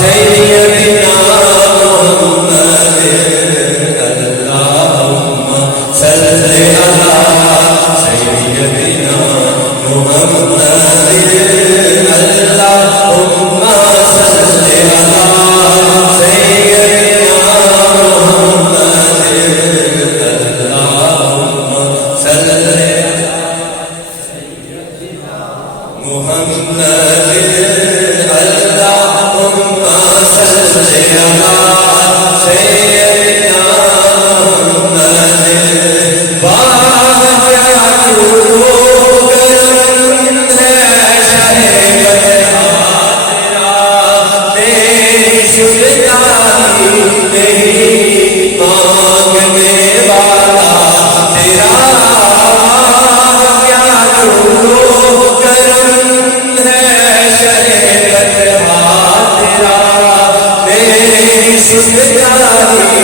सैयदना मुहम्मद अल्लाहुम्मा सल्लि अला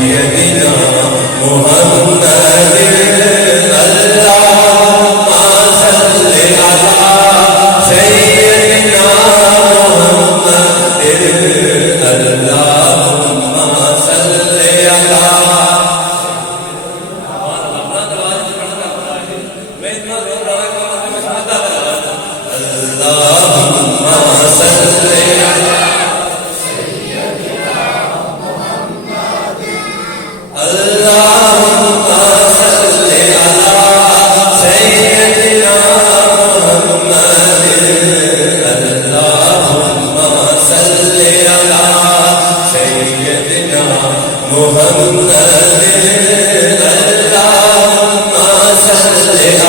सैयदना मुहम्मद अल्लाहुम्मा सल्लि अला सैयदना मुहम्मद अल्लाहुम्मा सल्लि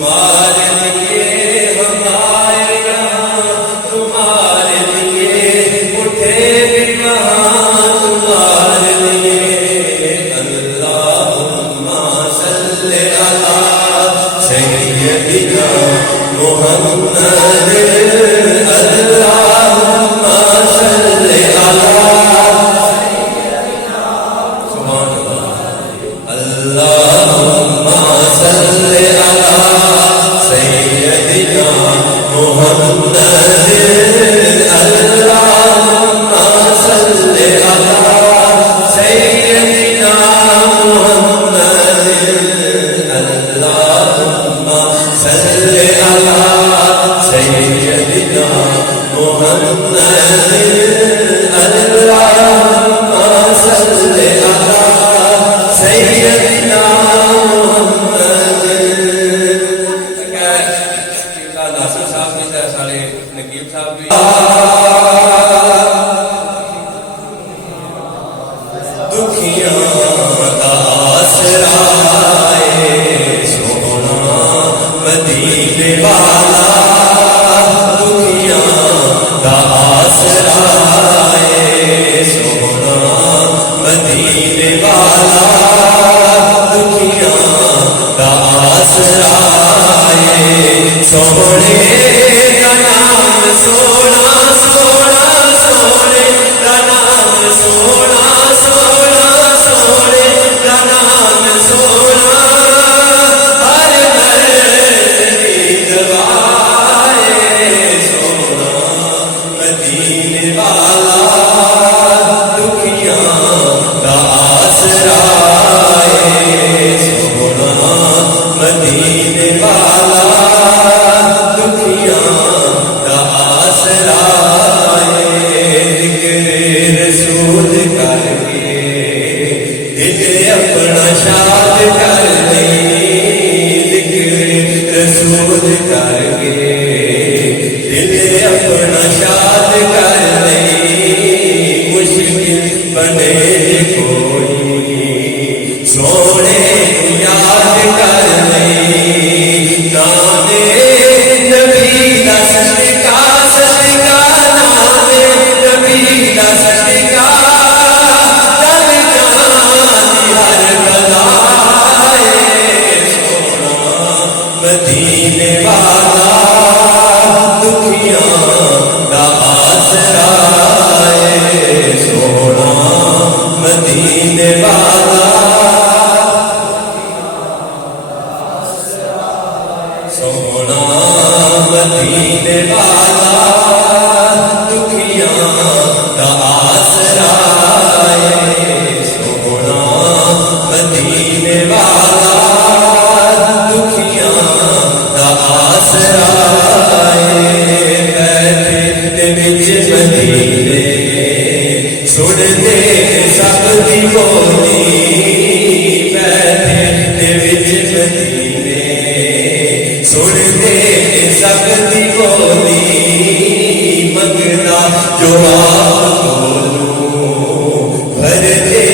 तुम्हारे लिए हम आए यहाँ, तुम्हारे लिए उठे भी वहाँ, तुम्हारे लिए। अल्लाहुम्मा सल्ले अला सय्यदिना मुहम्मद, अल्लाहुम्मा सल्ले अला सुभान अल्लाह, अल्लाहुम्मा सल्ले अला सय्यदिना मुहम्मद, अल्लाहुम्मा सल्ले अला सय्यदिना मुहम्मद, अल्लाहुम्मा सल्ले अला सय्यदिना मुहम्मद, अल्लाहुम्मा सल्ले अला सय्यदिना मुहम्मद। नासिर साहब भी थे, साढ़े नकीब साहब भी। दुखियां दा आसरा सोना मदीने वाला, दुखियां दा आसरा सोना मदीने वाला, दुखियां दा आसरा सोने का नाम सोना, सोना सोने का नाम सोना, सोना सोने का नाम सोना, हर दर्द की दवाए सोना मदीने वाला, दुखियां दा आसरा सोना मदीने वाला, दुखियां दा आसरा। जिक्र रसूल करके दिल अपना शाद कर दे, जिक्र रसूल करके दिल अपना शाद कर दे, मुश्किल बने कोई सोने याद कर ले, नामे नबी दा सदका, सदका नामे नबी दा सदका, दल जानी हर बलाए सोना मदीने वाला, दुखियां दा आसरा सोना मदीने वाला, सोना मदीने वाला, दुखियां दा आसरा सोना मदीने वाला, दुखियां दा आसरा। बैठे विच मदीने सुनते सब दी बोली, बैठे विच मदीने सुनते सब दी बोली, मंगना जो आप भर दे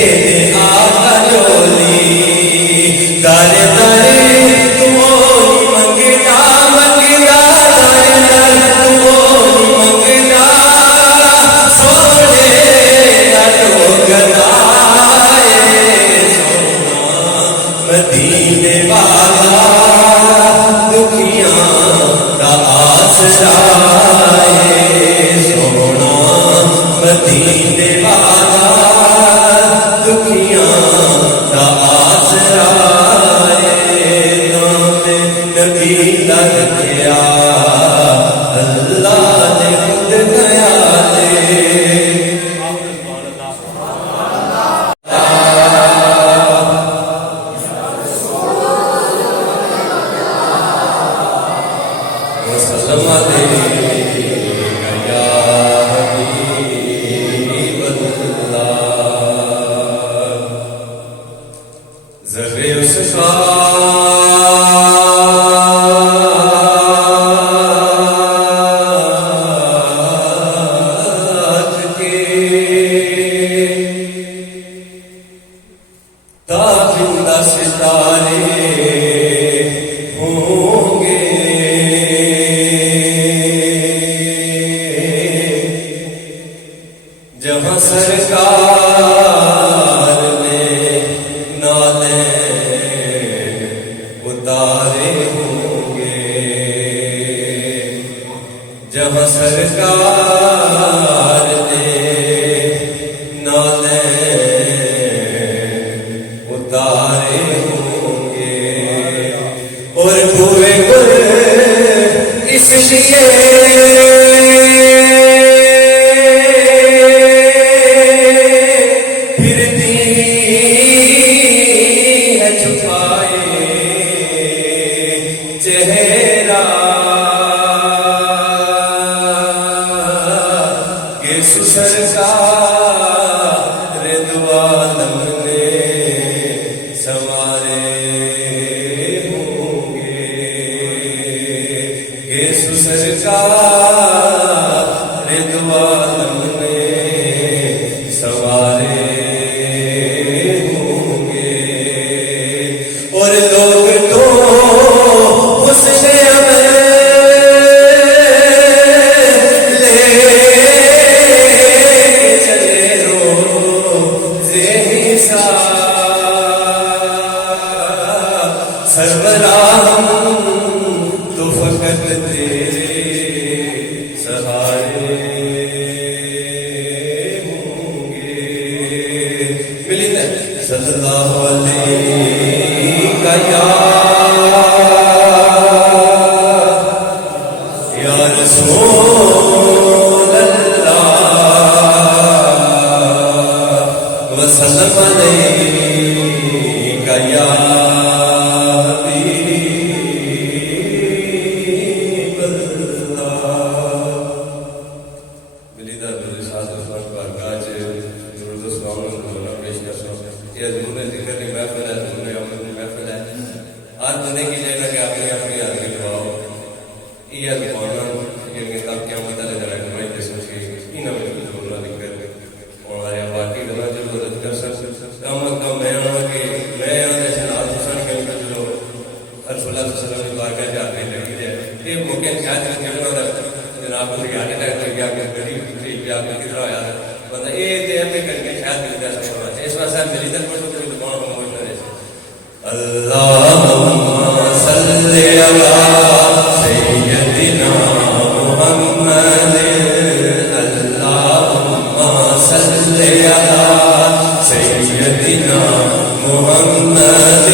आका जोली, दर दर तुमोनी मंगना, मंगना दर दर तुमोनी मंगना, सोने का ठोकराए सोना मदीने वाला, दुखियां दा आसरा सोना मदीने वाला, दुखियां दा आसरा। नाम नबी दा रखिया अल्लाह ने खुद दयाले, ज़र्रे उसका ताबिंदा सितारे होंगे उतारे होंगे जहाँ सरकार ने नाले उतारे होंगे और हुए गुल इसलिए फिरती है छुपाए चेहरा के सरकार द्वालम ने संवारे होंगे के सरकार द्वालम ने संवारे होंगे और लोग तो उसने सरवराह तो फकत तेरे सहारे होंगे। मिली ना सल्लल्लाहु अलैहि का या रसूल अल्लाह वसल्लम अलैहि का या अल्लाहुम्मा सल्ली अला सय्यदिना मुहम्मद अल्लाहुम्मा सल्ली अला सय्यदिना मुहम्मद